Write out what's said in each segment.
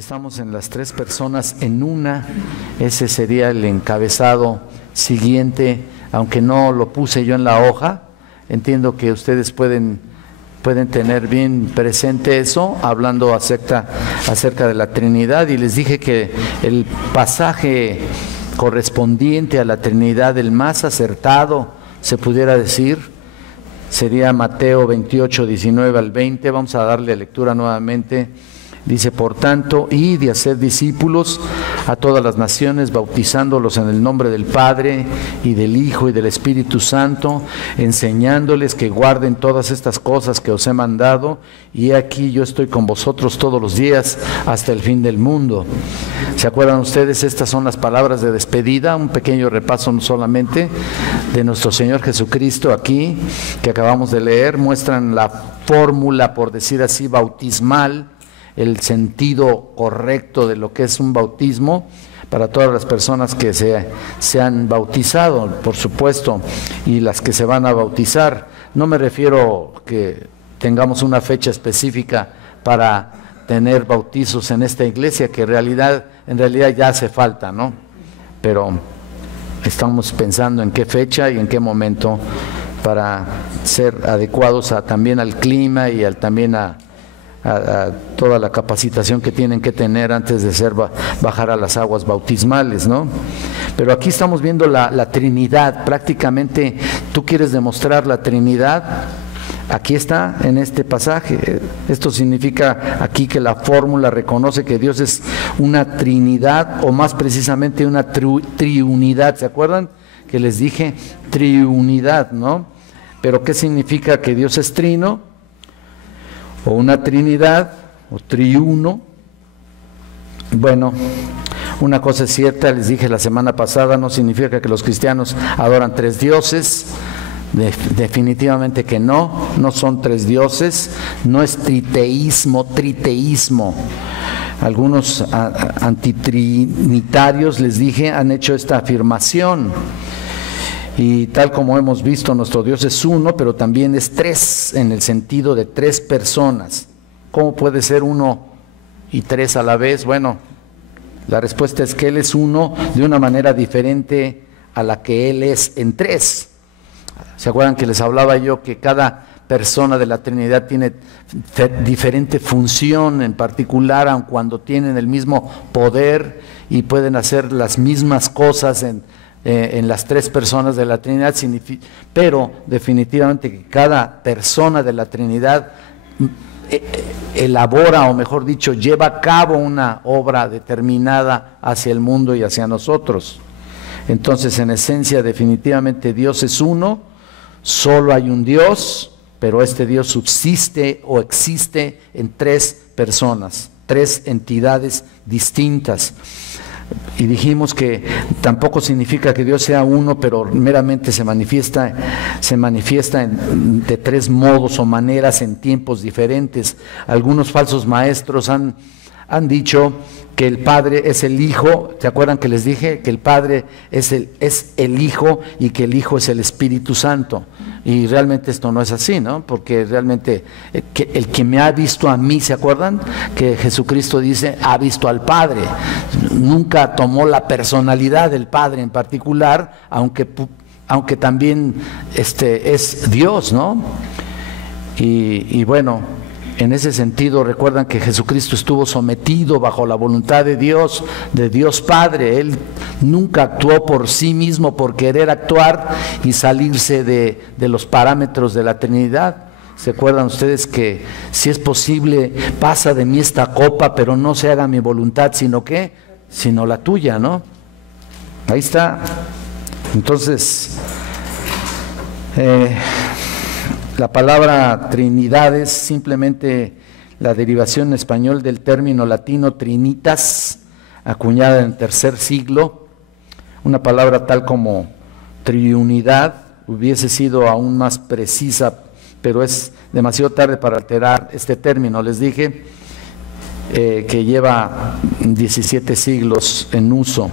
Estamos en las tres personas en una. Ese sería el encabezado siguiente, aunque no lo puse yo en la hoja. Entiendo que ustedes pueden tener bien presente eso, hablando acerca de la Trinidad, y les dije que el pasaje correspondiente a la Trinidad, el más acertado, se pudiera decir, sería Mateo 28, 19 al 20. Vamos a darle lectura nuevamente. Dice: por tanto, id y haced discípulos a todas las naciones, bautizándolos en el nombre del Padre, y del Hijo, y del Espíritu Santo, enseñándoles que guarden todas estas cosas que os he mandado, y aquí yo estoy con vosotros todos los días hasta el fin del mundo. ¿Se acuerdan ustedes? Estas son las palabras de despedida, un pequeño repaso no solamente de nuestro Señor Jesucristo aquí, que acabamos de leer. Muestran la fórmula, por decir así, bautismal, el sentido correcto de lo que es un bautismo para todas las personas que se han bautizado, por supuesto, y las que se van a bautizar. No me refiero que tengamos una fecha específica para tener bautizos en esta iglesia, que en realidad ya hace falta, ¿no? Pero estamos pensando en qué fecha y en qué momento para ser adecuados también al clima y también a toda la capacitación que tienen que tener antes de bajar a las aguas bautismales, ¿no? Pero aquí estamos viendo la Trinidad. Prácticamente tú quieres demostrar la Trinidad, aquí está en este pasaje. Esto significa aquí que la fórmula reconoce que Dios es una Trinidad, o más precisamente una triunidad. ¿Se acuerdan que les dije triunidad, no? Pero ¿qué significa que Dios es trino, o una Trinidad, o triuno? Bueno, una cosa es cierta, les dije la semana pasada, no significa que los cristianos adoran tres dioses. Definitivamente que no son tres dioses, no es triteísmo. Algunos antitrinitarios, les dije, han hecho esta afirmación. Y tal como hemos visto, nuestro Dios es uno, pero también es tres, en el sentido de tres personas. ¿Cómo puede ser uno y tres a la vez? Bueno, la respuesta es que Él es uno de una manera diferente a la que Él es en tres. ¿Se acuerdan que les hablaba yo que cada persona de la Trinidad tiene diferente función en particular, aun cuando tienen el mismo poder y pueden hacer las mismas cosas en las tres personas de la Trinidad? Pero definitivamente que cada persona de la Trinidad elabora, o mejor dicho, lleva a cabo una obra determinada hacia el mundo y hacia nosotros. Entonces, en esencia, definitivamente Dios es uno, solo hay un Dios, pero este Dios subsiste o existe en tres personas, tres entidades distintas. Y dijimos que tampoco significa que Dios sea uno, pero meramente se manifiesta de tres modos o maneras en tiempos diferentes. Algunos falsos maestros han dicho que el Padre es el Hijo. ¿Se acuerdan que les dije que el Padre es el Hijo y que el Hijo es el Espíritu Santo? Y realmente esto no es así, ¿no? Porque realmente el que me ha visto a mí, ¿se acuerdan? Que Jesucristo dice, ha visto al Padre. Nunca tomó la personalidad del Padre en particular, aunque también es Dios, ¿no? Y bueno, en ese sentido, recuerdan que Jesucristo estuvo sometido bajo la voluntad de Dios Padre. Él nunca actuó por sí mismo, por querer actuar y salirse de los parámetros de la Trinidad. ¿Se acuerdan ustedes que si es posible, pasa de mí esta copa, pero no se haga mi voluntad, sino la tuya, ¿no? Ahí está. Entonces, la palabra Trinidad es simplemente la derivación en español del término latino trinitas, acuñada en el tercer siglo. Una palabra tal como triunidad hubiese sido aún más precisa, pero es demasiado tarde para alterar este término. Les dije que lleva 17 siglos en uso.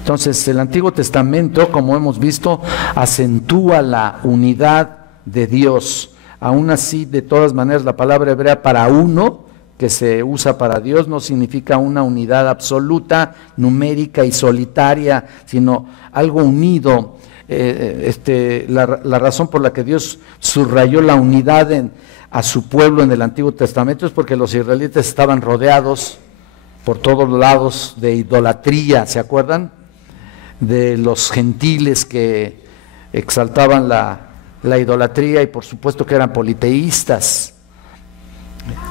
Entonces, el Antiguo Testamento, como hemos visto, acentúa la unidad de Dios. Aún así, de todas maneras, la palabra hebrea para uno que se usa para Dios no significa una unidad absoluta, numérica y solitaria, sino algo unido. La razón por la que Dios subrayó la unidad a su pueblo en el Antiguo Testamento es porque los israelitas estaban rodeados por todos lados de idolatría, ¿se acuerdan? De los gentiles que exaltaban la idolatría y por supuesto que eran politeístas.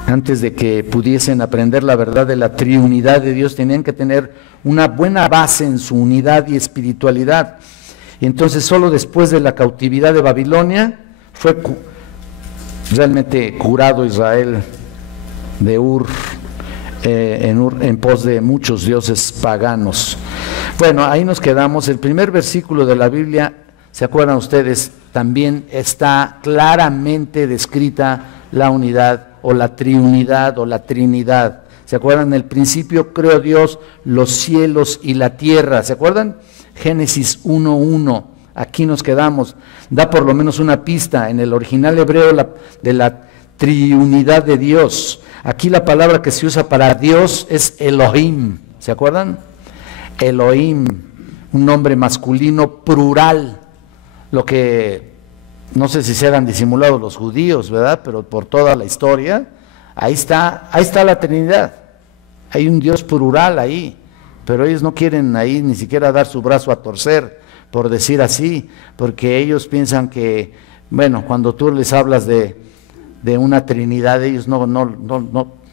Antes de que pudiesen aprender la verdad de la triunidad de Dios, tenían que tener una buena base en su unidad y espiritualidad. Y entonces solo después de la cautividad de Babilonia fue realmente curado Israel de Ur, en pos de muchos dioses paganos. Bueno, ahí nos quedamos. El primer versículo de la Biblia, ¿se acuerdan ustedes? También está claramente descrita la unidad o la triunidad o la trinidad. ¿Se acuerdan? En el principio creó Dios los cielos y la tierra. ¿Se acuerdan? Génesis 1:1. Aquí nos quedamos. Da por lo menos una pista en el original hebreo de la triunidad de Dios. Aquí la palabra que se usa para Dios es Elohim. ¿Se acuerdan? Elohim, un nombre masculino plural. Lo que no sé si se han disimulado los judíos, ¿verdad? Pero por toda la historia, ahí está la Trinidad. Hay un Dios plural ahí, pero ellos no quieren ahí ni siquiera dar su brazo a torcer, por decir así, porque ellos piensan que, bueno, cuando tú les hablas de una Trinidad, ellos no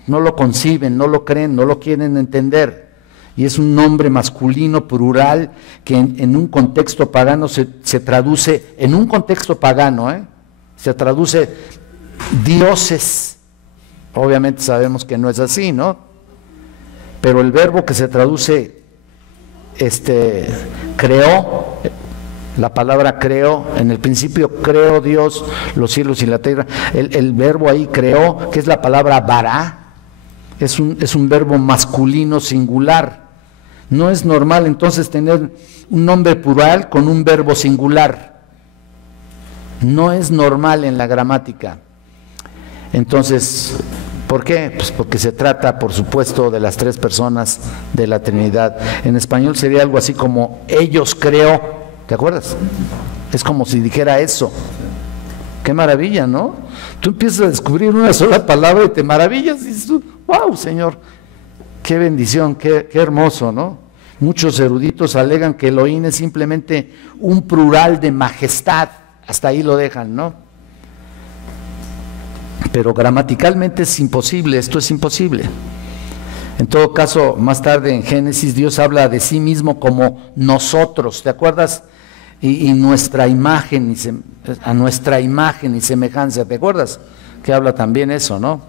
lo conciben, no lo creen, no lo quieren entender. Y es un nombre masculino plural que en un contexto pagano se traduce, en un contexto pagano, se traduce dioses. Obviamente sabemos que no es así, ¿no? Pero el verbo que se traduce, creó, la palabra creó, en el principio creó Dios los cielos y la tierra. El verbo ahí creó, que es la palabra bará, es un verbo masculino singular. No es normal entonces tener un nombre plural con un verbo singular. No es normal en la gramática. Entonces, ¿por qué? Pues porque se trata, por supuesto, de las tres personas de la Trinidad. En español sería algo así como ellos creó. ¿Te acuerdas? Es como si dijera eso. Qué maravilla, ¿no? Tú empiezas a descubrir una sola palabra y te maravillas y dices, wow, Señor, qué bendición, qué hermoso, ¿no? Muchos eruditos alegan que Elohim es simplemente un plural de majestad, hasta ahí lo dejan, ¿no? Pero gramaticalmente es imposible, esto es imposible. En todo caso, más tarde en Génesis, Dios habla de sí mismo como nosotros, ¿te acuerdas? Y nuestra imagen, a nuestra imagen y semejanza, ¿te acuerdas? Que habla también eso, ¿no?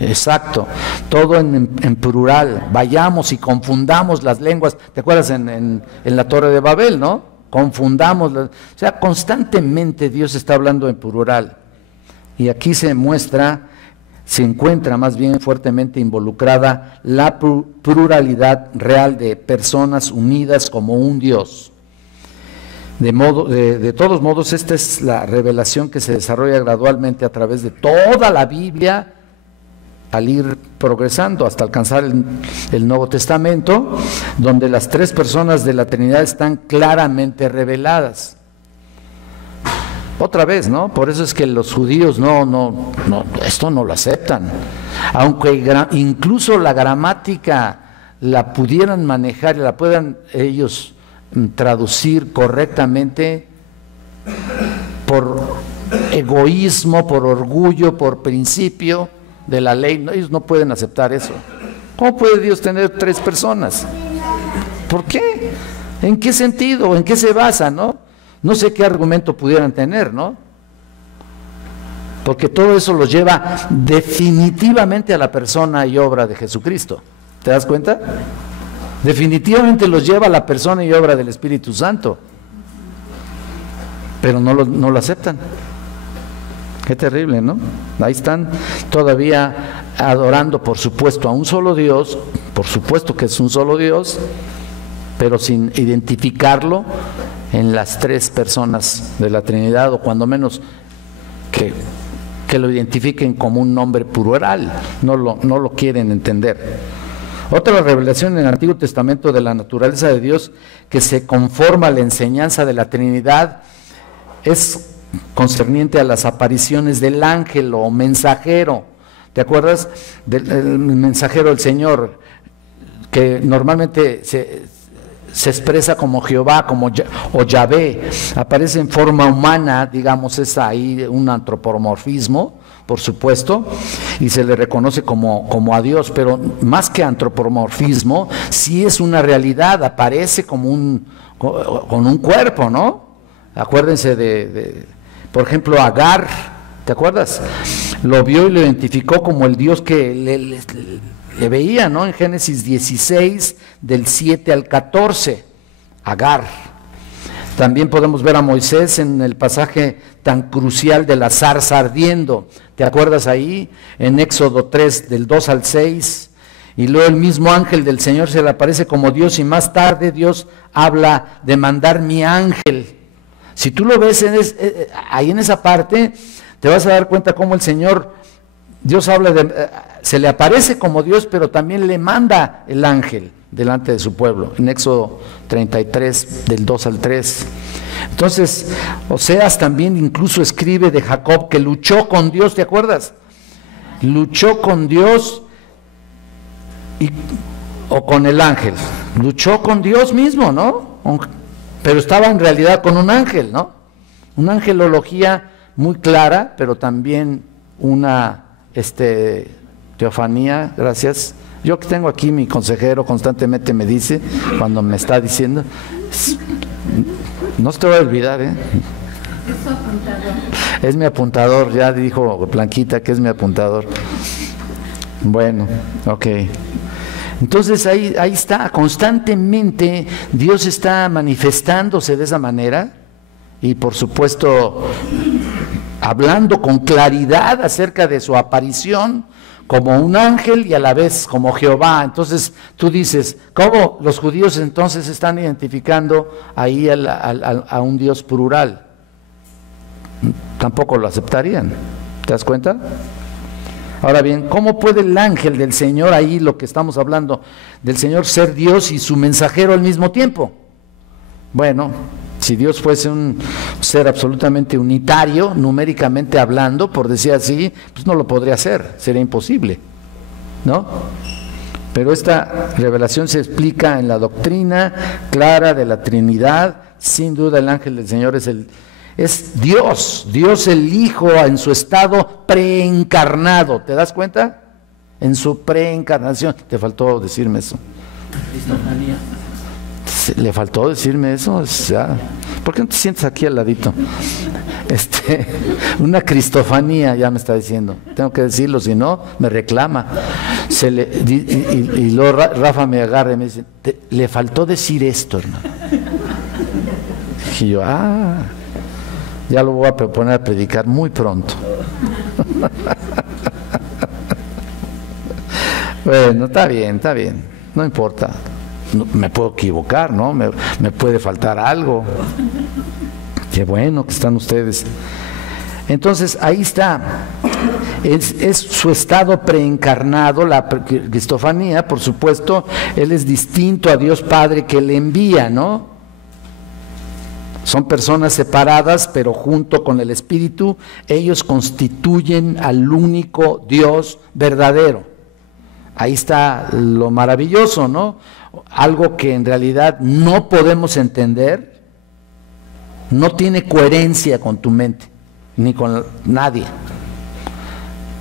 Exacto, todo en plural. Vayamos y confundamos las lenguas. ¿Te acuerdas en la Torre de Babel, no? Confundamos, o sea, constantemente Dios está hablando en plural. Y aquí se encuentra más bien fuertemente involucrada la pluralidad real de personas unidas como un Dios. De todos modos, esta es la revelación que se desarrolla gradualmente a través de toda la Biblia, al ir progresando hasta alcanzar el Nuevo Testamento, donde las tres personas de la Trinidad están claramente reveladas. Otra vez, ¿no? Por eso es que los judíos esto no lo aceptan. Aunque incluso la gramática la pudieran manejar y la puedan ellos traducir correctamente, por egoísmo, por orgullo, por principio de la ley, ellos no pueden aceptar eso. ¿Cómo puede Dios tener tres personas? ¿Por qué? ¿En qué sentido? ¿En qué se basa, no? No sé qué argumento pudieran tener, ¿no? Porque todo eso los lleva definitivamente a la persona y obra de Jesucristo. ¿Te das cuenta? Definitivamente los lleva a la persona y obra del Espíritu Santo. Pero no lo aceptan. Qué terrible, ¿no? Ahí están todavía adorando, por supuesto, a un solo Dios, por supuesto que es un solo Dios, pero sin identificarlo en las tres personas de la Trinidad, o cuando menos que que lo identifiquen como un nombre plural, no lo quieren entender. Otra revelación en el Antiguo Testamento de la naturaleza de Dios que se conforma a la enseñanza de la Trinidad es concerniente a las apariciones del ángel o mensajero. ¿Te acuerdas del mensajero del Señor, que normalmente se expresa como Jehová o Yahvé? Aparece en forma humana, digamos, es ahí un antropomorfismo, por supuesto, y se le reconoce como a Dios, pero más que antropomorfismo, sí es una realidad, aparece con un cuerpo, ¿no? Acuérdense por ejemplo, Agar, ¿te acuerdas? Lo vio y lo identificó como el Dios que le veía, ¿no? En Génesis 16, del 7 al 14, Agar. También podemos ver a Moisés en el pasaje tan crucial de la zarza ardiendo, ¿te acuerdas ahí? En Éxodo 3, del 2 al 6, y luego el mismo ángel del Señor se le aparece como Dios, y más tarde Dios habla de mandar mi ángel. Si tú lo ves ahí en esa parte, te vas a dar cuenta cómo el Señor, Dios se le aparece como Dios, pero también le manda el ángel delante de su pueblo, en Éxodo 33, del 2 al 3. Entonces, Oseas también incluso escribe de Jacob que luchó con Dios, ¿te acuerdas? Luchó con Dios o con el ángel, luchó con Dios mismo, ¿no? Pero estaba en realidad con un ángel, ¿no? Una angelología muy clara, pero también una teofanía, gracias. Yo que tengo aquí, mi consejero constantemente me dice, cuando me está diciendo, no se te va a olvidar, ¿eh? Es su apuntador. Es mi apuntador, ya dijo Blanquita que es mi apuntador. Bueno, ok. Entonces ahí está, constantemente Dios está manifestándose de esa manera y por supuesto hablando con claridad acerca de su aparición como un ángel y a la vez como Jehová. Entonces tú dices, ¿cómo los judíos entonces están identificando ahí a un Dios plural? Tampoco lo aceptarían, ¿te das cuenta? Ahora bien, ¿cómo puede el ángel del Señor, ahí lo que estamos hablando, del Señor ser Dios y su mensajero al mismo tiempo? Bueno, si Dios fuese un ser absolutamente unitario, numéricamente hablando, por decir así, pues no lo podría hacer, sería imposible, ¿no? Pero esta revelación se explica en la doctrina clara de la Trinidad. Sin duda el ángel del Señor es Dios el Hijo en su estado preencarnado, ¿te das cuenta? En su preencarnación. Te faltó decirme eso. Cristofanía. Le faltó decirme eso, o sea, ¿por qué no te sientes aquí al ladito? Una cristofanía, ya me está diciendo, tengo que decirlo, si no, me reclama. Y luego Rafa me agarra y me dice, le faltó decir esto, hermano. Y yo, ya lo voy a proponer a predicar muy pronto. Bueno, está bien, no importa. No, me puedo equivocar, ¿no? Me puede faltar algo. Qué bueno que están ustedes. Entonces, ahí está. Es su estado preencarnado, la cristofanía, por supuesto. Él es distinto a Dios Padre que le envía, ¿no? Son personas separadas, pero junto con el Espíritu, ellos constituyen al único Dios verdadero. Ahí está lo maravilloso, ¿no? Algo que en realidad no podemos entender, no tiene coherencia con tu mente, ni con nadie.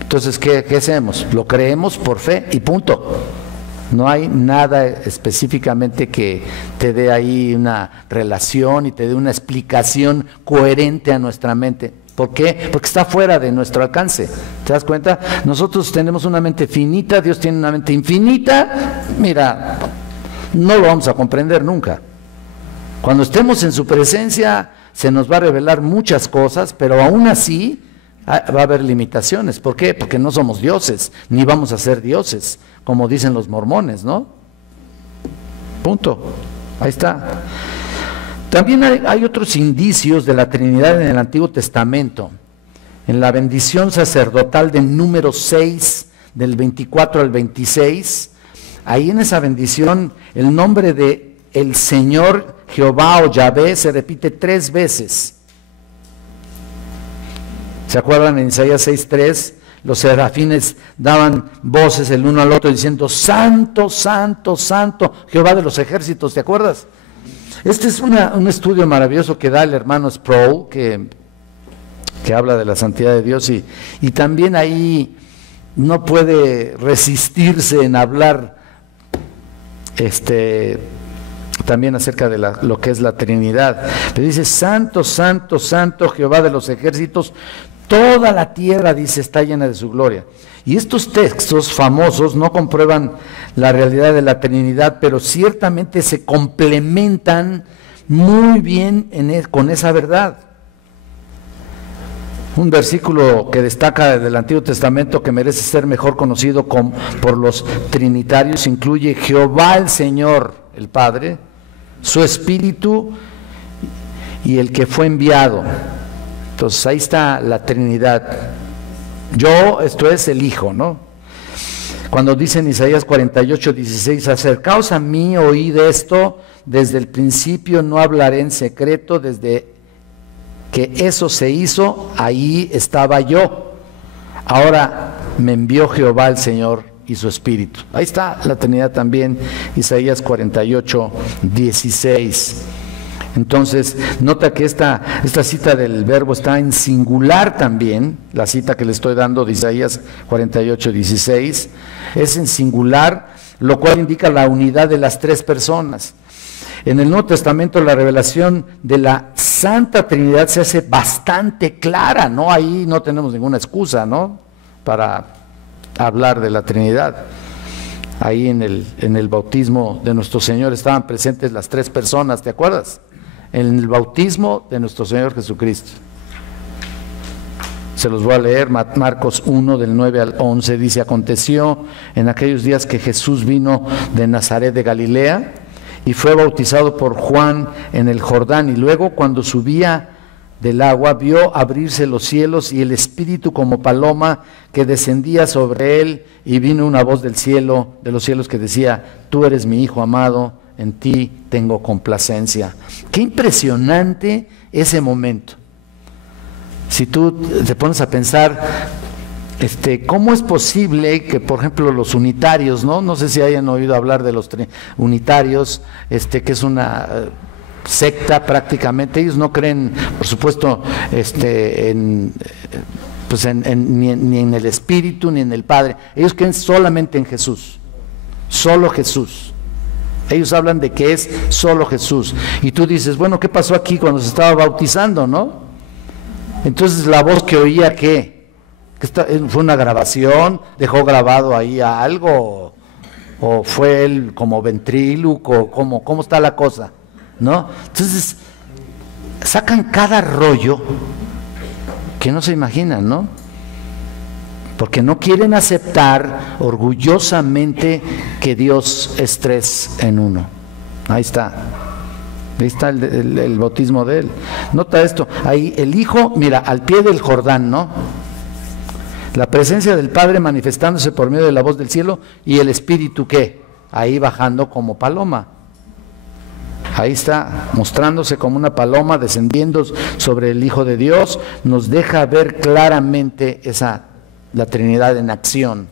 Entonces, ¿qué hacemos? Lo creemos por fe y punto. No hay nada específicamente que te dé ahí una relación y te dé una explicación coherente a nuestra mente. ¿Por qué? Porque está fuera de nuestro alcance. ¿Te das cuenta? Nosotros tenemos una mente finita, Dios tiene una mente infinita. Mira, no lo vamos a comprender nunca. Cuando estemos en su presencia se nos va a revelar muchas cosas, pero aún así va a haber limitaciones. ¿Por qué? Porque no somos dioses, ni vamos a ser dioses, como dicen los mormones, ¿no? Punto. Ahí está. También hay otros indicios de la Trinidad en el Antiguo Testamento. en la bendición sacerdotal del número 6, del 24 al 26, ahí en esa bendición el nombre de el Señor Jehová o Yahvé se repite 3 veces. ¿Se acuerdan en Isaías 6:3? Los serafines daban voces el uno al otro diciendo, Santo, Santo, Santo, Jehová de los ejércitos, ¿te acuerdas? Este es un estudio maravilloso que da el hermano Sproul, que habla de la santidad de Dios, y también ahí no puede resistirse en hablar también acerca de lo que es la Trinidad. Pero dice, Santo, Santo, Santo, Jehová de los ejércitos, toda la tierra, dice, está llena de su gloria. Y estos textos famosos no comprueban la realidad de la Trinidad, pero ciertamente se complementan muy bien con esa verdad. Un versículo que destaca del Antiguo Testamento que merece ser mejor conocido por los trinitarios incluye Jehová el Señor, el Padre, su Espíritu y el que fue enviado. Entonces ahí está la Trinidad. Yo, esto es el Hijo, ¿no? Cuando dice en Isaías 48:16, acercaos a mí, oíd esto, desde el principio no hablaré en secreto, desde que eso se hizo, ahí estaba yo. Ahora me envió Jehová el Señor y su Espíritu. Ahí está la Trinidad también, Isaías 48:16. Entonces, nota que esta cita del verbo está en singular también, la cita que le estoy dando de Isaías 48:16, es en singular, lo cual indica la unidad de las 3 personas. En el Nuevo Testamento la revelación de la Santa Trinidad se hace bastante clara, ¿no? Ahí no tenemos ninguna excusa, ¿no?, para hablar de la Trinidad. Ahí en el bautismo de nuestro Señor estaban presentes las 3 personas, ¿te acuerdas? En el bautismo de nuestro Señor Jesucristo. Se los voy a leer, Marcos 1, del 9 al 11, dice, aconteció en aquellos días que Jesús vino de Nazaret de Galilea, y fue bautizado por Juan en el Jordán, y luego cuando subía del agua vio abrirse los cielos y el Espíritu como paloma que descendía sobre él, y vino una voz del cielo, de los cielos, que decía, tú eres mi Hijo amado, en ti tengo complacencia. Qué impresionante ese momento. Si tú te pones a pensar, ¿cómo es posible que, por ejemplo, los unitarios, no sé si hayan oído hablar de los unitarios, que es una secta prácticamente, ellos no creen, por supuesto, ni en el Espíritu ni en el Padre, ellos creen solamente en Jesús, solo Jesús. Ellos hablan de que es solo Jesús. Y tú dices, bueno, ¿qué pasó aquí cuando se estaba bautizando, no? Entonces la voz que oía, ¿qué? ¿Fue una grabación? ¿Dejó grabado ahí algo? ¿O fue él como ventríloco? ¿Cómo está la cosa? ¿No? Entonces, sacan cada rollo que no se imaginan, ¿no? Porque no quieren aceptar orgullosamente que Dios es 3 en 1. Ahí está. Ahí está el bautismo de él. Nota esto, ahí el Hijo, mira, al pie del Jordán, ¿no? La presencia del Padre manifestándose por medio de la voz del cielo, y el Espíritu, ¿qué? Ahí bajando como paloma. Ahí está, mostrándose como una paloma, descendiendo sobre el Hijo de Dios, nos deja ver claramente la Trinidad en acción.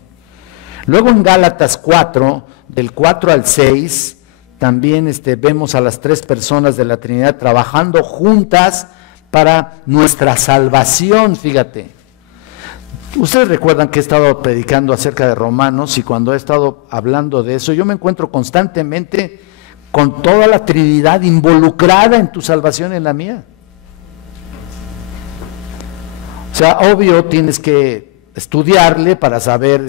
Luego en Gálatas 4, del 4 al 6, también vemos a las 3 personas de la Trinidad trabajando juntas para nuestra salvación, fíjate. Ustedes recuerdan que he estado predicando acerca de Romanos, y cuando he estado hablando de eso, yo me encuentro constantemente con toda la Trinidad involucrada en tu salvación y en la mía. O sea, obvio, tienes que estudiarle para saber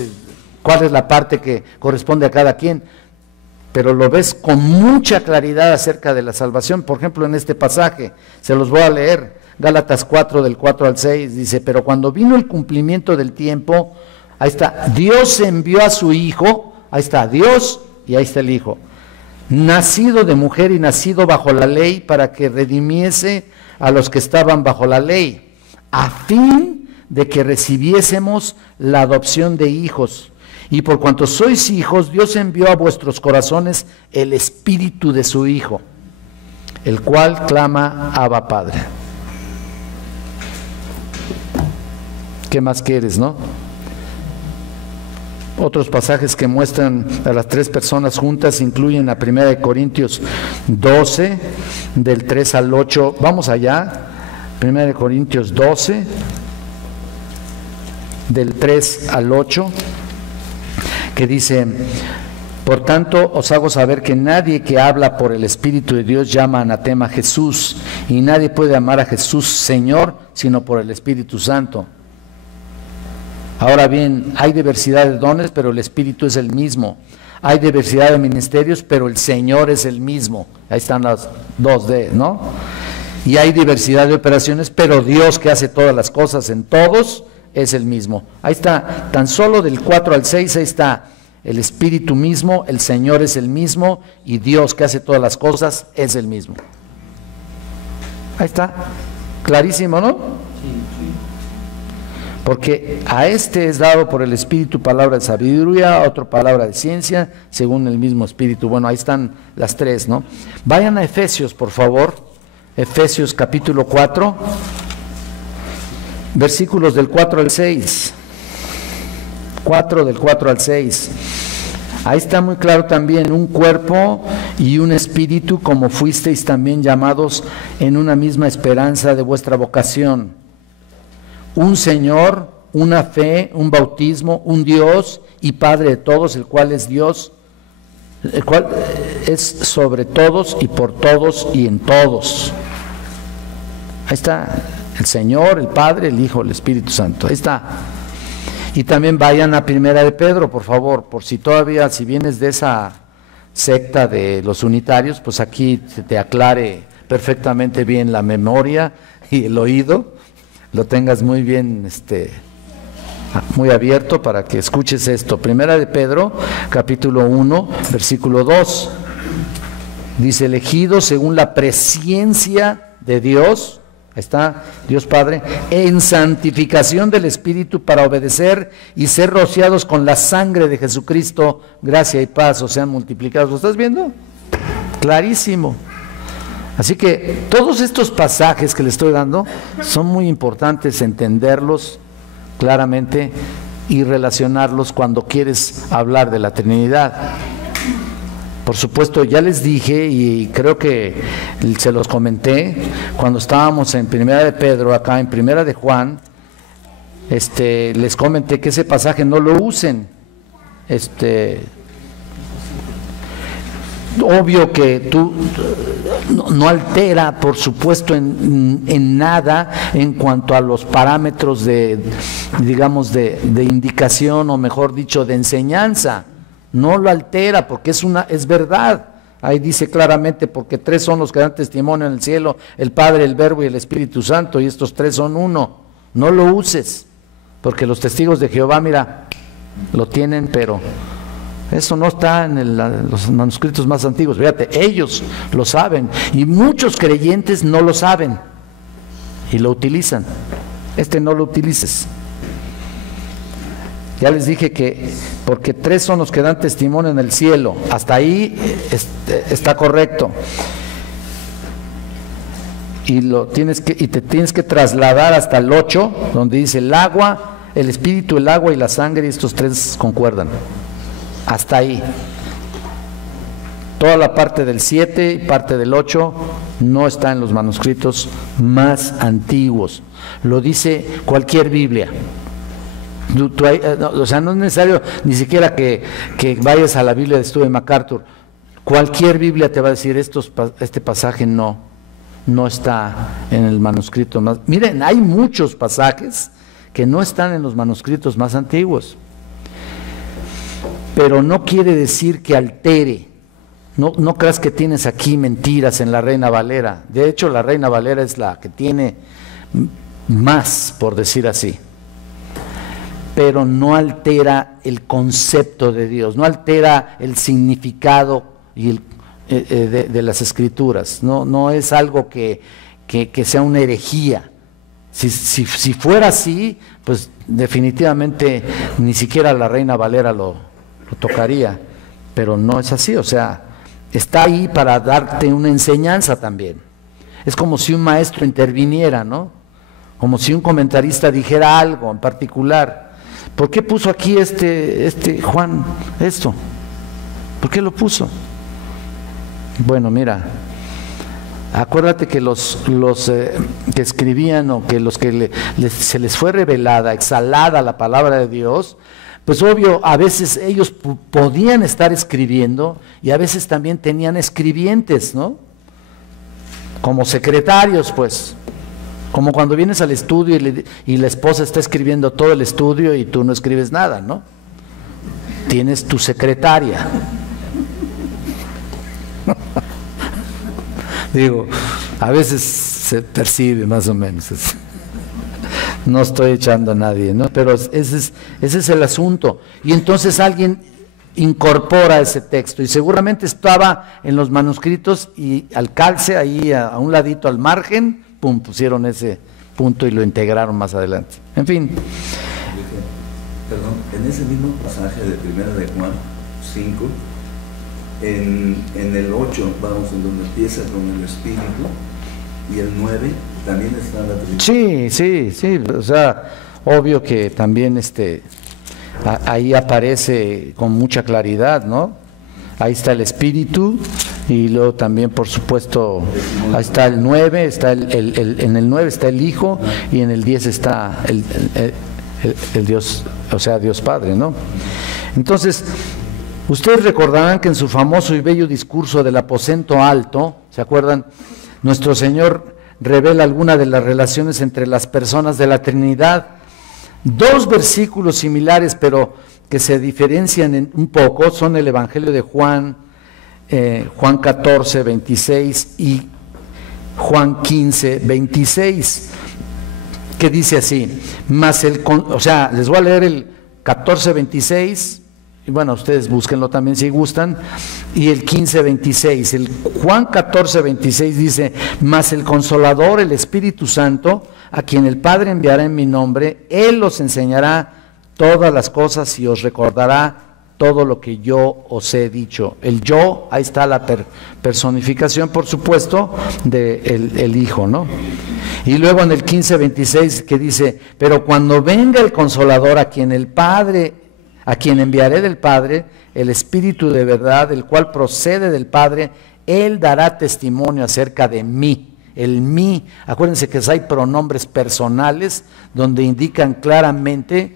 cuál es la parte que corresponde a cada quien, pero lo ves con mucha claridad acerca de la salvación. Por ejemplo, en este pasaje, se los voy a leer, Gálatas 4, del 4 al 6, dice, pero cuando vino el cumplimiento del tiempo, ahí está, Dios envió a su Hijo, ahí está Dios y ahí está el Hijo, nacido de mujer y nacido bajo la ley, para que redimiese a los que estaban bajo la ley, a fin de que recibiésemos la adopción de hijos. Y por cuanto sois hijos, Dios envió a vuestros corazones el Espíritu de su Hijo, el cual clama, Abba, Padre. ¿Qué más quieres, no? Otros pasajes que muestran a las tres personas juntas incluyen la 1 Corintios 12, del 3 al 8. Vamos allá, 1 Corintios 12, del 3 al 8, que dice: por tanto, os hago saber que nadie que habla por el Espíritu de Dios llama anatema a Jesús, y nadie puede amar a Jesús Señor, sino por el Espíritu Santo. Ahora bien, hay diversidad de dones, pero el Espíritu es el mismo. Hay diversidad de ministerios, pero el Señor es el mismo. Ahí están las dos D, ¿no? Y hay diversidad de operaciones, pero Dios, que hace todas las cosas en todos, es el mismo. Ahí está, tan solo del 4 al 6, ahí está el Espíritu mismo, el Señor es el mismo, y Dios, que hace todas las cosas, es el mismo. Ahí está, clarísimo, ¿no? Porque a este es dado por el Espíritu palabra de sabiduría, a otro palabra de ciencia, según el mismo Espíritu. Bueno, ahí están las tres, ¿no? Vayan a Efesios, por favor. Efesios capítulo 4, versículos del 4 al 6. 4 del 4 al 6. Ahí está muy claro también: un cuerpo y un espíritu, como fuisteis también llamados en una misma esperanza de vuestra vocación. Un Señor, una fe, un bautismo, un Dios y Padre de todos, el cual es Dios, el cual es sobre todos y por todos y en todos. Ahí está el Señor, el Padre, el Hijo, el Espíritu Santo. Ahí está. Y también vayan a 1 de Pedro, por favor, por si todavía, si vienes de esa secta de los unitarios, pues aquí se te aclare perfectamente bien la memoria y el oído, lo tengas muy bien, muy abierto para que escuches esto. 1 de Pedro, capítulo 1, versículo 2, dice: elegidos según la presciencia de Dios, está Dios Padre, en santificación del Espíritu, para obedecer y ser rociados con la sangre de Jesucristo, gracia y paz os sean multiplicados. ¿Lo estás viendo? Clarísimo. Así que todos estos pasajes que le estoy dando son muy importantes entenderlos claramente y relacionarlos cuando quieres hablar de la Trinidad. Por supuesto, ya les dije, y creo que se los comenté cuando estábamos en 1 de Pedro, acá en 1 de Juan, les comenté que ese pasaje no lo usen. Obvio que tú no altera, por supuesto, en nada en cuanto a los parámetros de, digamos, de indicación, o mejor dicho, de enseñanza. No lo altera, porque es verdad. Ahí dice claramente: porque tres son los que dan testimonio en el cielo, el Padre, el Verbo y el Espíritu Santo, y estos tres son uno. No lo uses, porque los testigos de Jehová, mira, lo tienen, pero eso no está en los manuscritos más antiguos. Fíjate, ellos lo saben, y muchos creyentes no lo saben y lo utilizan. No lo utilices. Ya les dije que porque tres son los que dan testimonio en el cielo. Hasta ahí está correcto. Y te tienes que trasladar hasta el 8, donde dice el agua, el espíritu, el agua y la sangre, y estos tres concuerdan. Hasta ahí. Toda la parte del 7 y parte del 8 no está en los manuscritos más antiguos. Lo dice cualquier Biblia. O sea, no es necesario ni siquiera que vayas a la Biblia de Stuart MacArthur. Cualquier Biblia te va a decir: este pasaje no está en el manuscrito más. Miren, hay muchos pasajes que no están en los manuscritos más antiguos, pero no quiere decir que altere. No creas que tienes aquí mentiras en la Reina Valera. De hecho, la Reina Valera es la que tiene más, por decir así. Pero no altera el concepto de Dios, no altera el significado de las Escrituras. No es algo que sea una herejía, Si fuera así, pues definitivamente ni siquiera la Reina Valera lo tocaría, pero no es así, o sea, está ahí para darte una enseñanza también. Es como si un maestro interviniera, ¿no? Como si un comentarista dijera algo en particular. ¿Por qué puso aquí Juan esto? ¿Por qué lo puso? Bueno, mira, acuérdate que los que escribían o que los que se les fue revelada, exhalada la palabra de Dios, pues obvio, a veces ellos podían estar escribiendo y a veces también tenían escribientes, ¿no? Como secretarios, pues. Como cuando vienes al estudio y la esposa está escribiendo todo el estudio y tú no escribes nada, ¿no? Tienes tu secretaria. Digo, a veces se percibe más o menos. No estoy echando a nadie, ¿no? Pero ese es el asunto. Y entonces alguien incorpora ese texto y seguramente estaba en los manuscritos y al calce ahí a un ladito al margen, pum, pusieron ese punto y lo integraron más adelante. En fin. Perdón, en ese mismo pasaje de 1 de Juan 5, en el 8, vamos, en donde empieza con el Espíritu, y el 9 también está la Trinidad. Sí, o sea, obvio que también ahí aparece con mucha claridad, ¿no? Ahí está el Espíritu y luego también, por supuesto, ahí está el 9, en el 9 está el Hijo y en el 10 está el Dios, o sea, Dios Padre, ¿no? Entonces, ustedes recordarán que en su famoso y bello discurso del aposento alto, ¿se acuerdan? Nuestro Señor revela algunas de las relaciones entre las personas de la Trinidad. Dos versículos similares, pero que se diferencian un poco, son el Evangelio de Juan, Juan 14, 26 y Juan 15, 26, que dice así, o sea, les voy a leer el 14, 26, y bueno, ustedes búsquenlo también si gustan, y el 15, 26, el Juan 14, 26 dice, mas el Consolador, el Espíritu Santo, a quien el Padre enviará en mi nombre, Él os enseñará todas las cosas y os recordará todo lo que yo os he dicho. El yo, ahí está la personificación, por supuesto, del Hijo, ¿no? Y luego en el 15, 26 que dice, pero cuando venga el Consolador a quien enviaré del Padre, el Espíritu de verdad, el cual procede del Padre, Él dará testimonio acerca de mí. El mí, acuérdense que hay pronombres personales donde indican claramente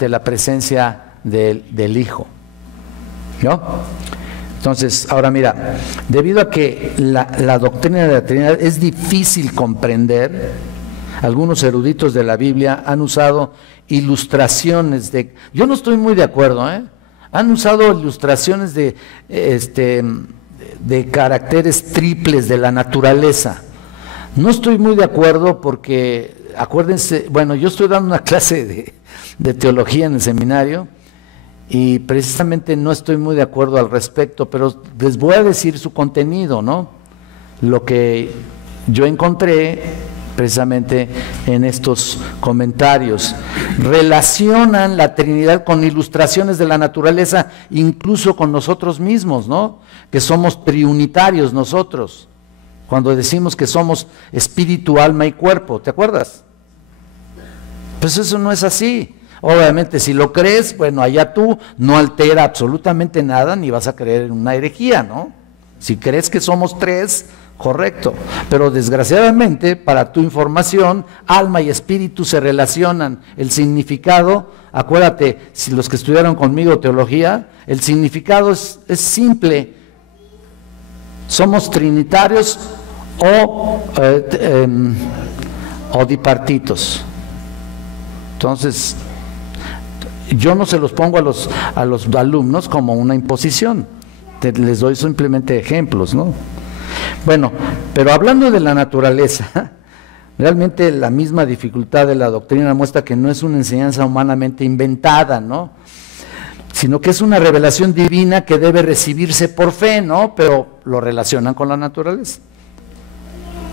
la presencia del Hijo, ¿no? Entonces, ahora mira, debido a que la doctrina de la Trinidad es difícil comprender, algunos eruditos de la Biblia han usado ilustraciones yo no estoy muy de acuerdo, han usado ilustraciones de caracteres triples de la naturaleza. No estoy muy de acuerdo porque, acuérdense, bueno, yo estoy dando una clase de teología en el seminario y precisamente no estoy muy de acuerdo al respecto, pero les voy a decir su contenido, ¿no? Lo que yo encontré precisamente en estos comentarios. Relacionan la Trinidad con ilustraciones de la naturaleza, incluso con nosotros mismos, ¿no? Que somos triunitarios nosotros. Cuando decimos que somos espíritu, alma y cuerpo, ¿te acuerdas? Pues eso no es así. Obviamente, si lo crees, bueno, allá tú, no altera absolutamente nada, ni vas a creer en una herejía, ¿no? Si crees que somos tres, correcto. Pero desgraciadamente, para tu información, alma y espíritu se relacionan. El significado, acuérdate, si los que estudiaron conmigo teología, el significado es simple. Somos trinitarios o dipartitos. Entonces, yo no se los pongo a los alumnos como una imposición, les doy simplemente ejemplos, ¿no? Bueno, pero hablando de la naturaleza, realmente la misma dificultad de la doctrina muestra que no es una enseñanza humanamente inventada, ¿no? Sino que es una revelación divina que debe recibirse por fe, ¿no? Pero lo relacionan con la naturaleza.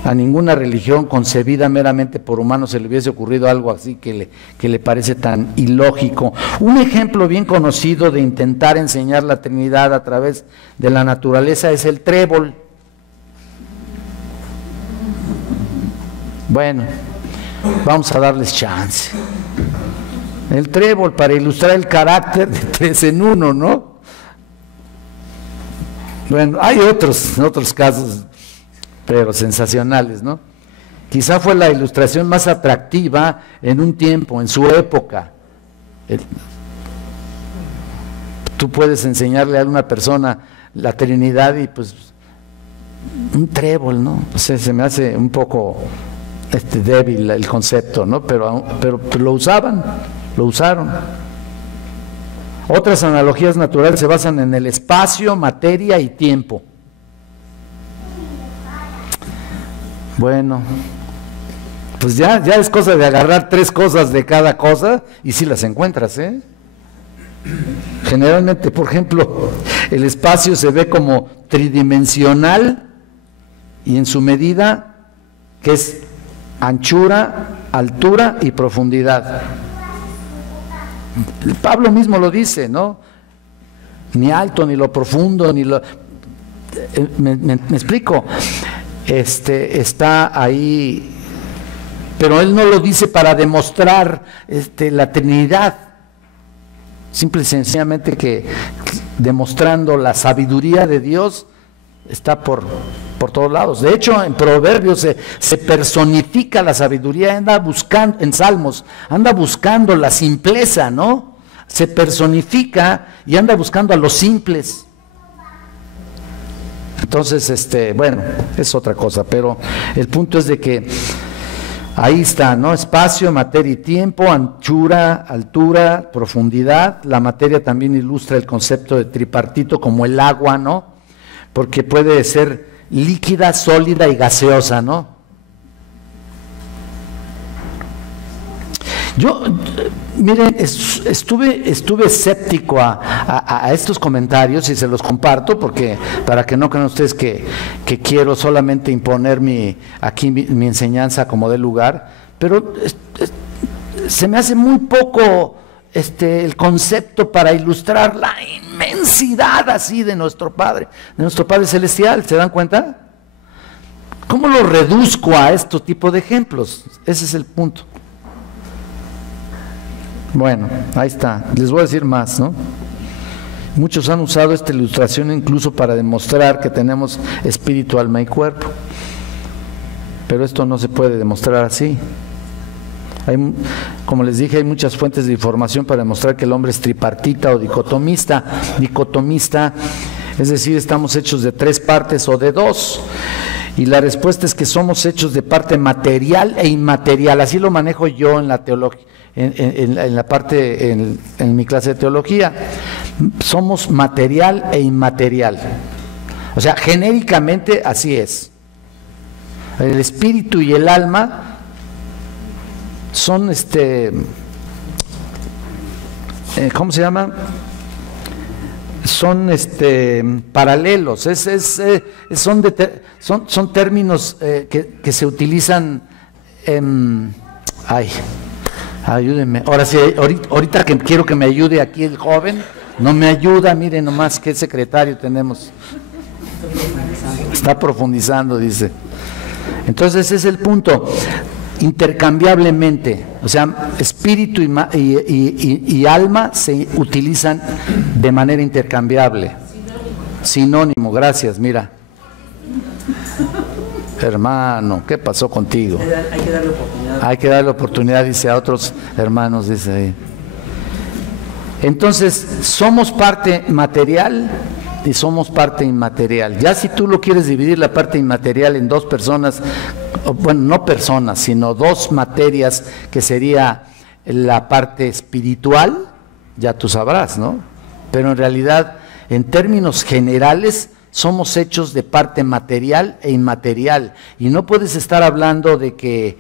A ninguna religión concebida meramente por humanos se le hubiese ocurrido algo así que le parece tan ilógico. Un ejemplo bien conocido de intentar enseñar la Trinidad a través de la naturaleza es el trébol. Bueno, vamos a darles chance. El trébol, para ilustrar el carácter de 3 en 1, ¿no? Bueno, hay otros casos, pero sensacionales, ¿no? Quizá fue la ilustración más atractiva en un tiempo, en su época. Tú puedes enseñarle a una persona la Trinidad y pues un trébol, ¿no? Pues se me hace un poco débil el concepto, ¿no? Pero lo usaron. Otras analogías naturales se basan en el espacio, materia y tiempo. Bueno, pues ya es cosa de agarrar 3 cosas de cada cosa y si las encuentras, ¿eh? Generalmente, por ejemplo, el espacio se ve como tridimensional y en su medida, que es anchura, altura y profundidad. Pablo mismo lo dice, ¿no? Ni alto, ni lo profundo, ni lo... ¿Me explico? Está ahí, pero él no lo dice para demostrar la Trinidad, simple y sencillamente que demostrando la sabiduría de Dios está por todos lados. De hecho, en Proverbios se personifica la sabiduría, anda buscando, en Salmos, anda buscando la simpleza, ¿no? Se personifica y anda buscando a los simples. Entonces, bueno, es otra cosa, pero el punto es de que ahí está, ¿no? Espacio, materia y tiempo, anchura, altura, profundidad. La materia también ilustra el concepto de tripartito como el agua, ¿no? Porque puede ser líquida, sólida y gaseosa, ¿no? Yo, miren, estuve escéptico a estos comentarios y se los comparto porque para que no crean ustedes que quiero solamente imponer mi enseñanza como de lugar, pero se me hace muy poco el concepto para ilustrar la inmensidad así de nuestro Padre Celestial. ¿Se dan cuenta? ¿Cómo lo reduzco a este tipo de ejemplos? Ese es el punto. Bueno, ahí está. Les voy a decir más, ¿no? Muchos han usado esta ilustración incluso para demostrar que tenemos espíritu, alma y cuerpo. Pero esto no se puede demostrar así. Como les dije, hay muchas fuentes de información para demostrar que el hombre es tripartita o dicotomista. Dicotomista, es decir, estamos hechos de 3 partes o de 2. Y la respuesta es que somos hechos de parte material e inmaterial. Así lo manejo yo en la teología. En mi clase de teología, somos material e inmaterial. O sea, genéricamente así es. El espíritu y el alma son ¿cómo se llama? Son paralelos, son términos que se utilizan ayúdenme, ahora sí, ahorita que quiero que me ayude aquí el joven, no me ayuda, miren nomás qué secretario tenemos, está profundizando, dice. Entonces ese es el punto, intercambiablemente, o sea, espíritu y alma se utilizan de manera intercambiable. Sinónimo, gracias, mira. Hermano, ¿qué pasó contigo? Hay que darle oportunidad. Hay que darle oportunidad, dice a otros hermanos, dice ahí. Entonces, somos parte material y somos parte inmaterial. Ya si tú lo quieres dividir la parte inmaterial en 2 personas, bueno, no personas, sino 2 materias, que sería la parte espiritual, ya tú sabrás, ¿no? Pero en realidad, en términos generales, somos hechos de parte material e inmaterial, y no puedes estar hablando de que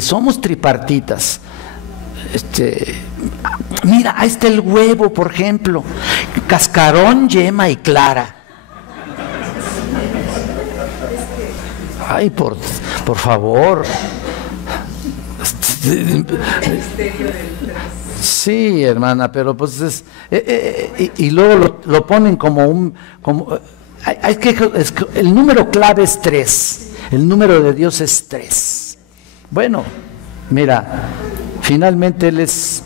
somos tripartitas. Mira, ahí está el huevo, por ejemplo, cascarón, yema y clara. Ay, por favor. Sí, hermana, pero pues es... y luego lo ponen como el número clave es 3. El número de Dios es 3. Bueno, mira, finalmente Él es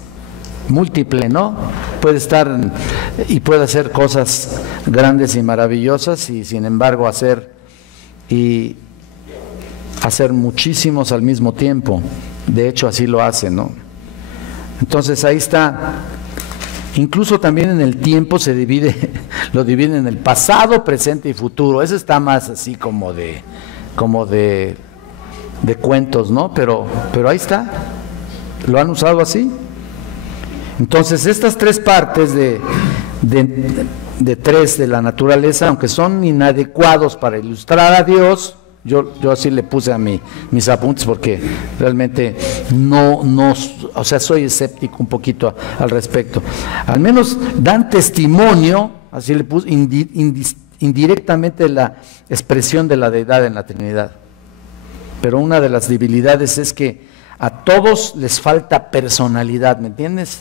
múltiple, ¿no? Puede estar y puede hacer cosas grandes y maravillosas y sin embargo hacer muchísimos al mismo tiempo. De hecho así lo hace, ¿no? Entonces ahí está. Incluso también en el tiempo lo divide en el pasado, presente y futuro. Eso está más así como de cuentos, ¿no? Pero ahí está. Lo han usado así. Entonces estas 3 partes de 3 de la naturaleza, aunque son inadecuados para ilustrar a Dios, yo así le puse a mis apuntes porque realmente no, o sea, soy escéptico un poquito al respecto. Al menos dan testimonio, así le puse, indirectamente la expresión de la deidad en la Trinidad. Pero una de las debilidades es que a todos les falta personalidad, ¿me entiendes?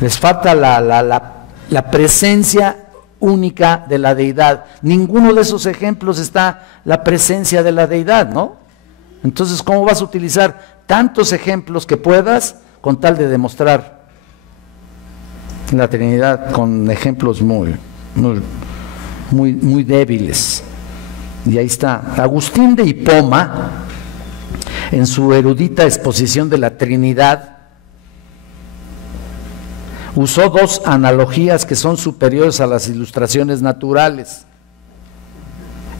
Les falta la presencia única de la deidad. Ninguno de esos ejemplos está la presencia de la deidad, ¿no? Entonces, ¿cómo vas a utilizar tantos ejemplos que puedas con tal de demostrar la Trinidad con ejemplos muy débiles? Y ahí está. Agustín de Hipona, en su erudita exposición de la Trinidad, usó 2 analogías que son superiores a las ilustraciones naturales.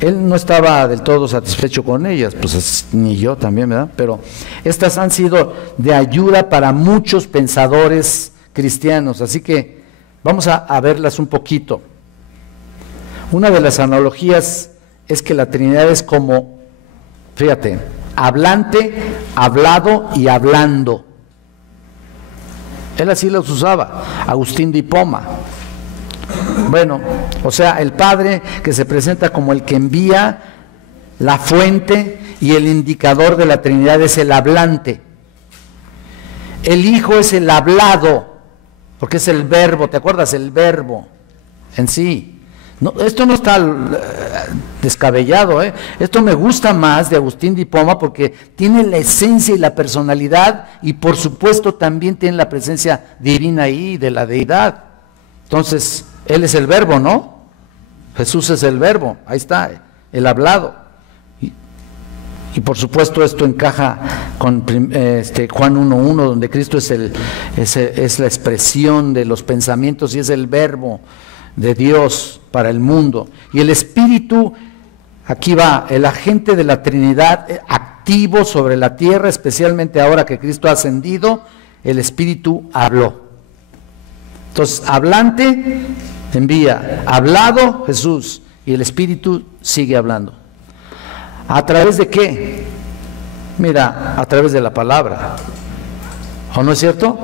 Él no estaba del todo satisfecho con ellas, pues ni yo también, ¿verdad? Pero estas han sido de ayuda para muchos pensadores cristianos, así que vamos a verlas un poquito. Una de las analogías es que la Trinidad es como, fíjate, hablante, hablado y hablando. Él así los usaba, Agustín de Hipona. Bueno, o sea, el Padre que se presenta como el que envía, la fuente, y el indicador de la Trinidad es el hablante. El Hijo es el hablado, porque es el verbo, ¿te acuerdas? El verbo en sí. No, esto no está descabellado, ¿eh? Esto me gusta más de Agustín de Hipona porque tiene la esencia y la personalidad y por supuesto también tiene la presencia divina ahí de la deidad. Entonces, Él es el verbo, ¿no? Jesús es el verbo, ahí está, el hablado. Y por supuesto esto encaja con Juan 1:1, donde Cristo es la expresión de los pensamientos y es el verbo de Dios para el mundo. Y el Espíritu, aquí va, el agente de la Trinidad activo sobre la tierra, especialmente ahora que Cristo ha ascendido, el Espíritu habló. Entonces, hablante envía, hablado Jesús, y el Espíritu sigue hablando. ¿A través de qué? Mira, a través de la palabra. ¿O no es cierto?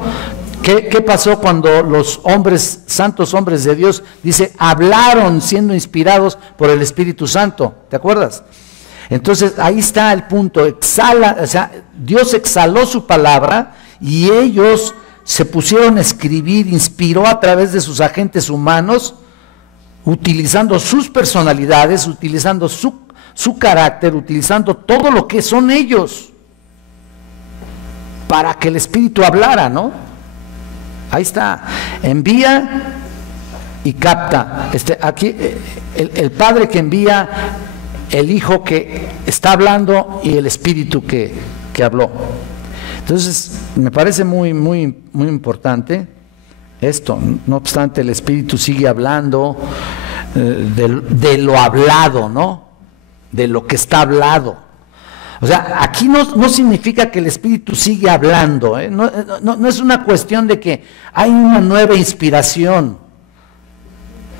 ¿Qué pasó cuando los hombres, santos hombres de Dios, dice, hablaron siendo inspirados por el Espíritu Santo? ¿Te acuerdas? Entonces, ahí está el punto. Dios exhaló su palabra y ellos se pusieron a escribir, inspiró a través de sus agentes humanos, utilizando sus personalidades, utilizando su carácter, utilizando todo lo que son ellos, para que el Espíritu hablara, ¿no? Ahí está, envía y capta. Aquí el Padre que envía, el Hijo que está hablando y el Espíritu que habló. Entonces, me parece muy importante esto. No obstante, el Espíritu sigue hablando de lo hablado, ¿no? De lo que está hablado. O sea, aquí no significa que el Espíritu sigue hablando, ¿eh? No es una cuestión de que hay una nueva inspiración,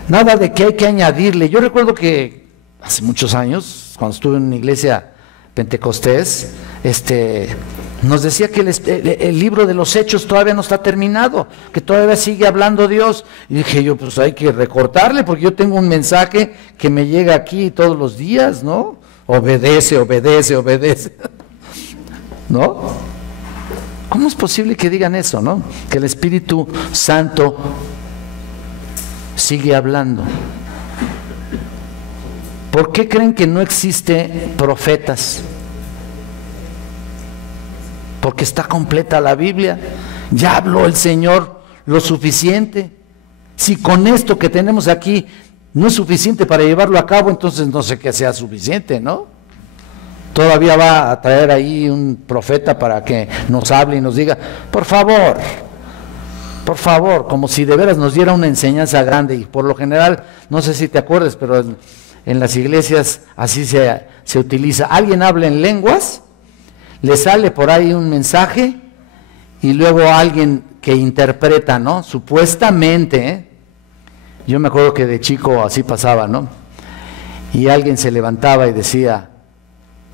nada de que hay que añadirle. Yo recuerdo que hace muchos años, cuando estuve en una iglesia pentecostés, nos decía que el libro de los Hechos todavía no está terminado, que todavía sigue hablando Dios. Y dije yo, pues hay que recortarle, porque yo tengo un mensaje que me llega aquí todos los días, ¿no? obedece, obedece, obedece. ¿No? ¿Cómo es posible que digan eso, no? Que el Espíritu Santo sigue hablando. ¿Por qué creen que no existe profetas? Porque está completa la Biblia. Ya habló el Señor lo suficiente. Si con esto que tenemos aquí no es suficiente para llevarlo a cabo, entonces no sé qué sea suficiente, ¿no? Todavía va a traer ahí un profeta para que nos hable y nos diga, por favor, como si de veras nos diera una enseñanza grande. Y por lo general, no sé si te acuerdas, pero en las iglesias así se utiliza. Alguien habla en lenguas, le sale por ahí un mensaje y luego alguien que interpreta, ¿no? Supuestamente, ¿eh? Yo me acuerdo que de chico así pasaba, ¿no? Y alguien se levantaba y decía,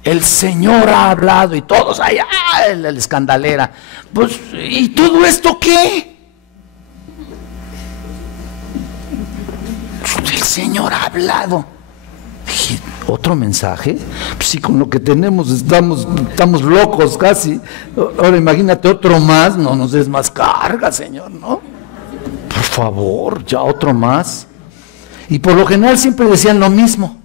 el Señor ha hablado, y todos ahí, la escandalera. Pues, ¿y todo esto qué? El Señor ha hablado. Dije, ¿otro mensaje? Pues sí, con lo que tenemos estamos locos casi. Ahora imagínate otro más, no nos des más carga, Señor, ¿no? Por favor, ya otro más. Y por lo general siempre decían lo mismo.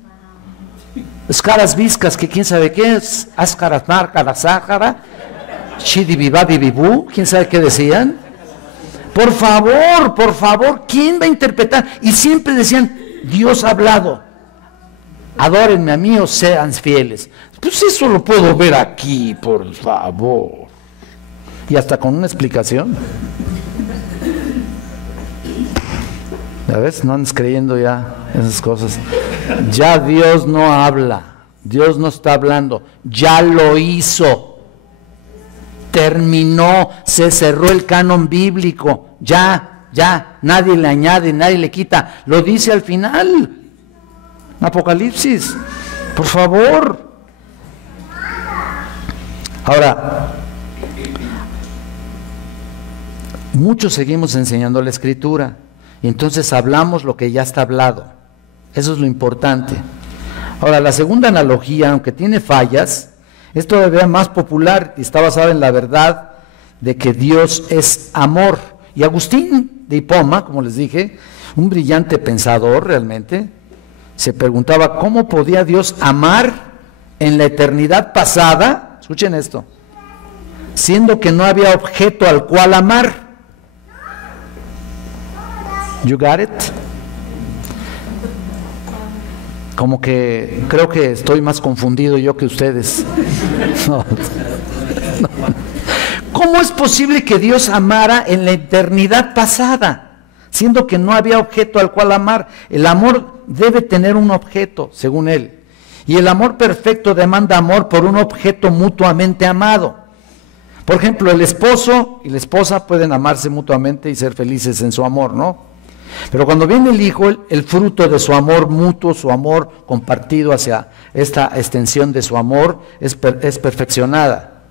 Escaras viscas, que quién sabe qué es, ascaras márcara, sájara, chidibibabibibú, quién sabe qué decían. Por favor, ¿quién va a interpretar? Y siempre decían, Dios ha hablado, adórenme a mí o sean fieles. Pues eso lo puedo ver aquí, por favor. Y hasta con una explicación. ¿Ya ves? No andes creyendo ya esas cosas. Ya Dios no habla, Dios no está hablando, ya lo hizo, terminó, se cerró el canon bíblico, ya, nadie le añade, nadie le quita, lo dice al final, Apocalipsis, por favor. Ahora, muchos seguimos enseñando la Escritura, y entonces hablamos lo que ya está hablado. Eso es lo importante. Ahora, la segunda analogía, aunque tiene fallas, es todavía más popular y está basada en la verdad de que Dios es amor. Y Agustín de Hipona, como les dije, un brillante pensador realmente, se preguntaba cómo podía Dios amar en la eternidad pasada, escuchen esto, siendo que no había objeto al cual amar. You got it? Como que creo que estoy más confundido yo que ustedes. No. ¿Cómo es posible que Dios amara en la eternidad pasada, siendo que no había objeto al cual amar? El amor debe tener un objeto, según él. Y el amor perfecto demanda amor por un objeto mutuamente amado. Por ejemplo, el esposo y la esposa pueden amarse mutuamente y ser felices en su amor, ¿no? Pero cuando viene el Hijo, el fruto de su amor mutuo, su amor compartido hacia esta extensión de su amor, es perfeccionada.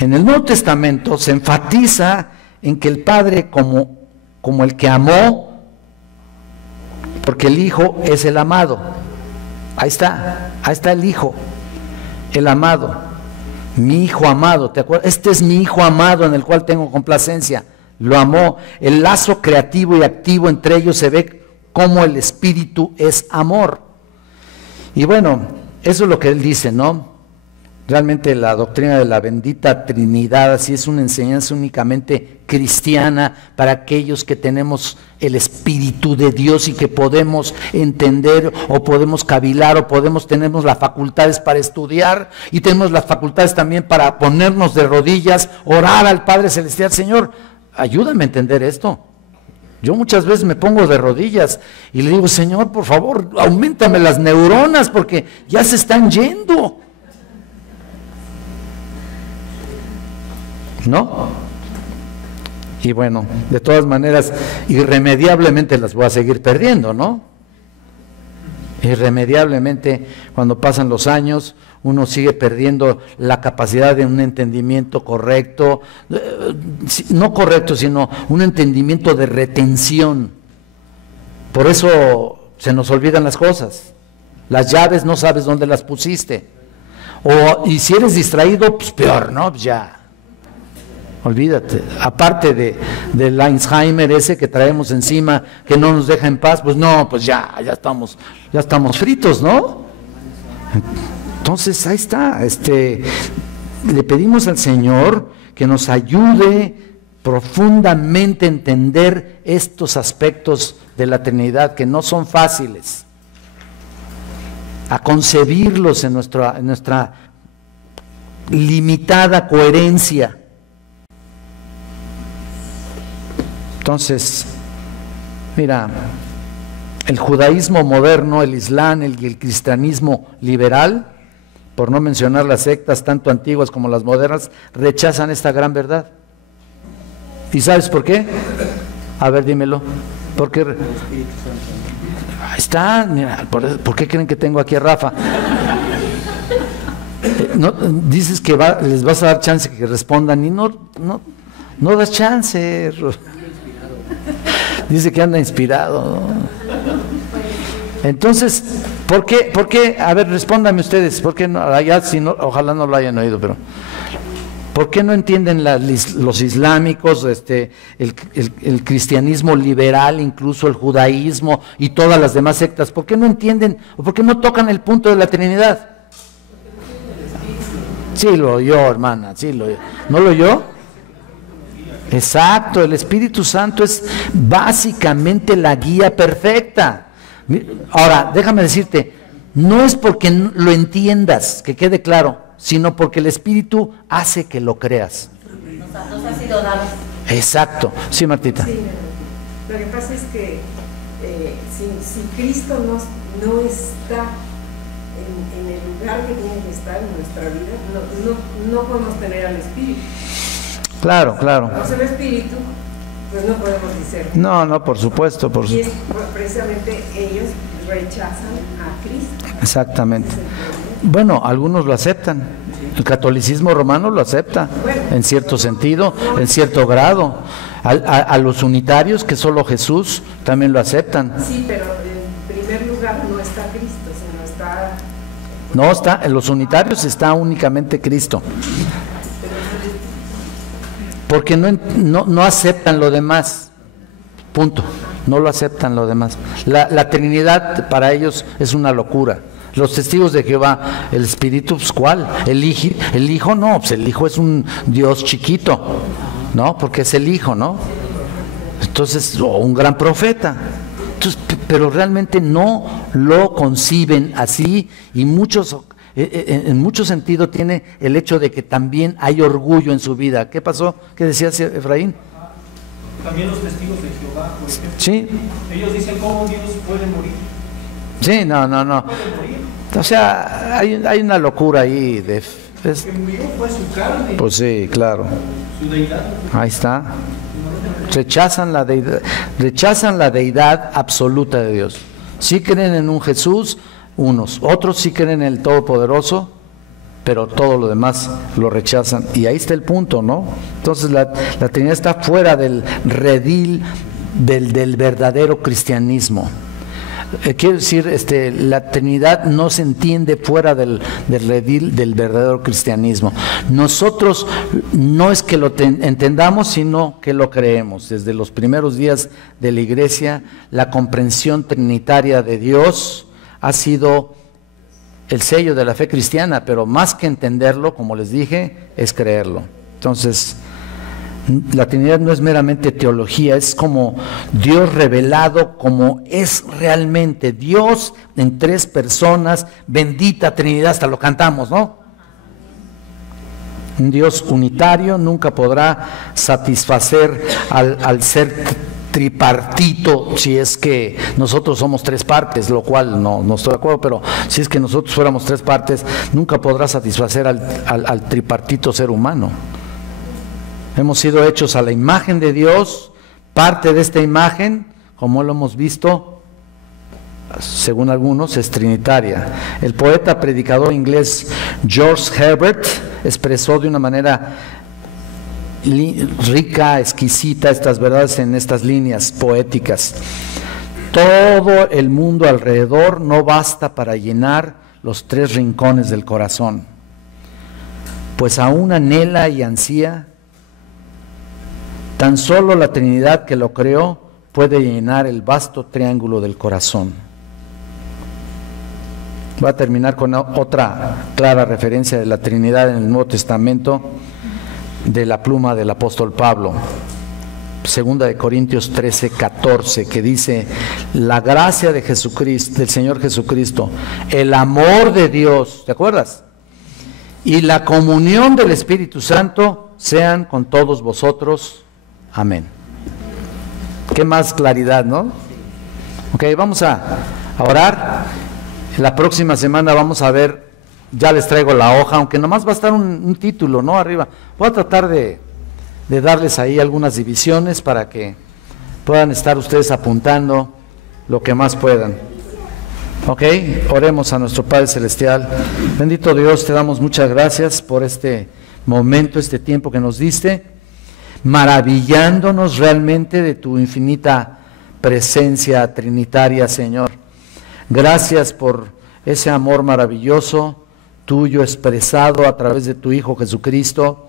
En el Nuevo Testamento se enfatiza en que el Padre como el que amó, porque el Hijo es el amado. Ahí está el Hijo, el amado, mi Hijo amado, ¿te acuerdas? Este es mi Hijo amado en el cual tengo complacencia. Lo amó. El lazo creativo y activo entre ellos se ve como el Espíritu es amor. Y bueno, eso es lo que él dice, ¿no? Realmente la doctrina de la bendita Trinidad así es una enseñanza únicamente cristiana para aquellos que tenemos el Espíritu de Dios y que podemos entender o podemos cavilar o tenemos las facultades para estudiar y tenemos las facultades también para ponernos de rodillas, orar al Padre Celestial. Señor, ayúdame a entender esto. Yo muchas veces me pongo de rodillas y le digo, Señor, por favor, auméntame las neuronas porque ya se están yendo. ¿No? Y bueno, de todas maneras, irremediablemente las voy a seguir perdiendo, ¿no? Irremediablemente, cuando pasan los años, uno sigue perdiendo la capacidad de un entendimiento correcto, no correcto, sino un entendimiento de retención. Por eso se nos olvidan las cosas. Las llaves no sabes dónde las pusiste. Y si eres distraído, pues peor, ¿no? Pues ya. Olvídate. Aparte del Alzheimer ese que traemos encima, que no nos deja en paz, pues no, pues ya estamos fritos, ¿no? Entonces, ahí está. Le pedimos al Señor que nos ayude profundamente a entender estos aspectos de la Trinidad que no son fáciles, a concebirlos en nuestra limitada coherencia. Entonces, mira, el judaísmo moderno, el islam y el cristianismo liberal, por no mencionar las sectas tanto antiguas como las modernas, rechazan esta gran verdad. ¿Y sabes por qué? A ver, dímelo. ¿Por qué? Ahí está, mira, ¿por qué creen que tengo aquí a Rafa? No, dices que les vas a dar chance que respondan y no das chance. Dice que anda inspirado. Entonces, ¿por qué? A ver, respóndanme ustedes. ¿Por qué no? Allá, ojalá no lo hayan oído, pero ¿por qué no entienden los islámicos, el cristianismo liberal, incluso el judaísmo y todas las demás sectas? ¿Por qué no entienden o por qué no tocan el punto de la Trinidad? Sí lo oyó, hermana, sí lo oyó. ¿No lo oyó? Exacto, el Espíritu Santo es básicamente la guía perfecta. Ahora, déjame decirte, no es porque lo entiendas, que quede claro, sino porque el Espíritu hace que lo creas. Nos ha sido dado. Exacto. Sí, Martita. Sí, lo que pasa es que si Cristo no está en el lugar que tiene que estar en nuestra vida, no podemos tener al Espíritu. Claro. No ser Espíritu, pues no podemos discernir. No, por supuesto. Y es precisamente ellos rechazan a Cristo. Exactamente. Bueno, algunos lo aceptan. El catolicismo romano lo acepta, en cierto sentido, en cierto grado. A los unitarios, que solo Jesús, también lo aceptan. Sí, pero en primer lugar no está Cristo, sino está... No está, en los unitarios está únicamente Cristo. Porque no aceptan lo demás. Punto. No lo aceptan lo demás. La Trinidad para ellos es una locura. Los testigos de Jehová, el Espíritu, pues, ¿cuál? El Hijo no, pues el Hijo es un Dios chiquito, ¿no? Porque es el Hijo, ¿no? Entonces, un gran profeta. Entonces, pero realmente no lo conciben así, y en mucho sentido tiene el hecho de que también hay orgullo en su vida. ¿Qué pasó? ¿Qué decías, Efraín? También los testigos de Jehová, por ejemplo. Sí. Ellos dicen, ¿cómo Dios puede morir? Sí, no. O sea, hay una locura ahí. Que murió fue su carne. Pues sí, claro. Su deidad. Ahí está. Rechazan la deidad absoluta de Dios. Sí creen en un Jesús, unos. Otros sí creen en el Todopoderoso, pero todo lo demás lo rechazan. Y ahí está el punto, ¿no? Entonces la Trinidad está fuera del redil del verdadero cristianismo. Quiero decir, la Trinidad no se entiende fuera del redil del verdadero cristianismo. Nosotros no es que lo entendamos, sino que lo creemos. Desde los primeros días de la Iglesia, la comprensión trinitaria de Dios ha sido el sello de la fe cristiana, pero más que entenderlo, como les dije, es creerlo. Entonces, la Trinidad no es meramente teología, es como Dios revelado como es realmente Dios en tres personas, bendita Trinidad, hasta lo cantamos, ¿no? Un Dios unitario nunca podrá satisfacer al ser tripartito, si es que nosotros somos tres partes, lo cual no estoy de acuerdo, pero si es que nosotros fuéramos tres partes, nunca podrá satisfacer al tripartito ser humano. Hemos sido hechos a la imagen de Dios, parte de esta imagen, como lo hemos visto, según algunos, es trinitaria. El poeta predicador inglés George Herbert expresó de una manera rica, exquisita estas verdades en estas líneas poéticas. Todo el mundo alrededor no basta para llenar los 3 rincones del corazón, pues aún anhela y ansía. Tan solo la Trinidad que lo creó puede llenar el vasto triángulo del corazón. Voy a terminar con otra clara referencia de la Trinidad en el Nuevo Testamento, de la pluma del apóstol Pablo. Segunda de Corintios 13:14, que dice: la gracia de Jesucristo, del Señor Jesucristo, el amor de Dios, ¿te acuerdas? Y la comunión del Espíritu Santo sean con todos vosotros. Amén. Qué más claridad, ¿no? Ok, vamos a orar. La próxima semana vamos a ver, ya les traigo la hoja, aunque nomás va a estar un título, ¿no? Arriba. Voy a tratar de darles ahí algunas divisiones para que puedan estar ustedes apuntando lo que más puedan. Ok, oremos a nuestro Padre Celestial. Bendito Dios, te damos muchas gracias por este momento, este tiempo que nos diste, maravillándonos realmente de tu infinita presencia trinitaria, Señor. Gracias por ese amor maravilloso tuyo expresado a través de tu Hijo Jesucristo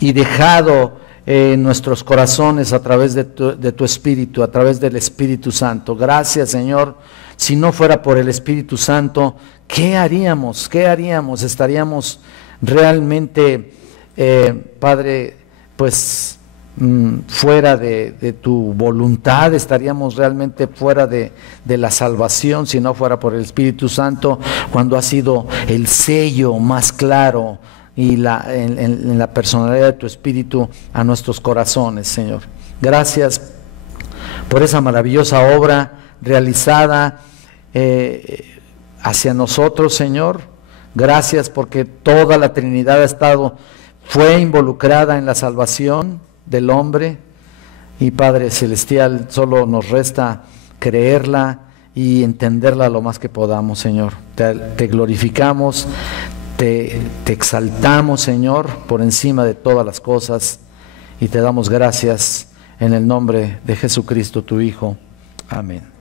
y dejado en nuestros corazones a través de tu Espíritu, a través del Espíritu Santo. Gracias, Señor. Si no fuera por el Espíritu Santo, ¿qué haríamos? ¿Qué haríamos? Estaríamos realmente, Padre, pues fuera de tu voluntad, estaríamos realmente fuera de la salvación si no fuera por el Espíritu Santo, cuando ha sido el sello más claro y en la personalidad de tu Espíritu a nuestros corazones, Señor. Gracias por esa maravillosa obra realizada hacia nosotros, Señor. Gracias porque toda la Trinidad fue involucrada en la salvación del hombre, y Padre Celestial, solo nos resta creerla y entenderla lo más que podamos, Señor. Te glorificamos, te exaltamos, Señor, por encima de todas las cosas, y te damos gracias en el nombre de Jesucristo, tu Hijo. Amén.